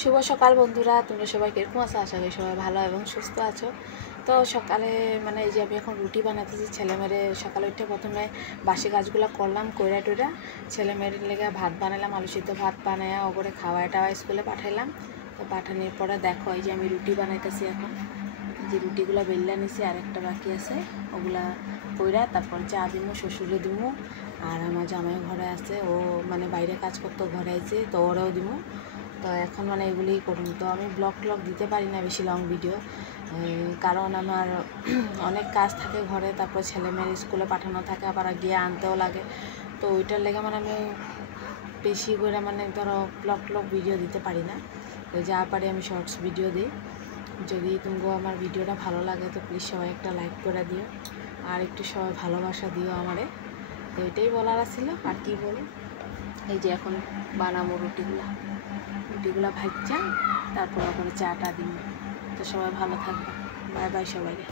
শুভ সকাল বন্ধুরা, তোমরা সবাই কিরকম আছো? আশা করি সবাই ভালো এবং সুস্থ আছো। তো সকালে এই যে আমি এখন রুটি বানাতেছি। ছেলেমেয়েরে সকালে উঠে প্রথমে বাসি কাজগুলো করলাম, কইরা টইরা ছেলেমেয়ের লেগে ভাত বানালাম, আলু সিদ্ধ ভাত বানাইয়া ওপরে খাওয়াই টাওয়াই স্কুলে পাঠাইলাম। তো পাঠানোর পরে দেখো এই যে আমি রুটি বানাইতেছি। এখন যে রুটিগুলো বেললা নিছি, আর একটা বাকি আছে, ওগুলা কইরা তারপর চা দিমু, শ্বশুরে দিমু, আর আমার জামাই ঘরে আছে, ও বাইরে কাজ করতে ঘরে আছে, তো ওরাও দিমু। তো এখন এগুলিই করুন। তো আমি ব্লগ দিতে পারি না বেশি লং ভিডিও, কারণ আমার অনেক কাজ থাকে ঘরে, তারপর ছেলে মেয়ের স্কুলে পাঠানো থাকে, আবার গিয়ে আনতেও লাগে। তো ওইটার লেগে আমি বেশি করে ধরো ব্লগ ভিডিও দিতে পারি না। তো যা পারি আমি শর্টস ভিডিও দিই। যদি তুমগো আমার ভিডিওটা ভালো লাগে তো প্লিজ সবাই একটা লাইক করে দিও, আর একটু সবাই ভালোবাসা দিও আমারে। তো এটাই বলার ছিল, আর কি বলি। এই যে এখন বানাবো রুটিগুলা ভাজা, তারপর ওখানে চাটা দিন। তো সবাই ভালো থাকবে। বাই বাই সবাইকে।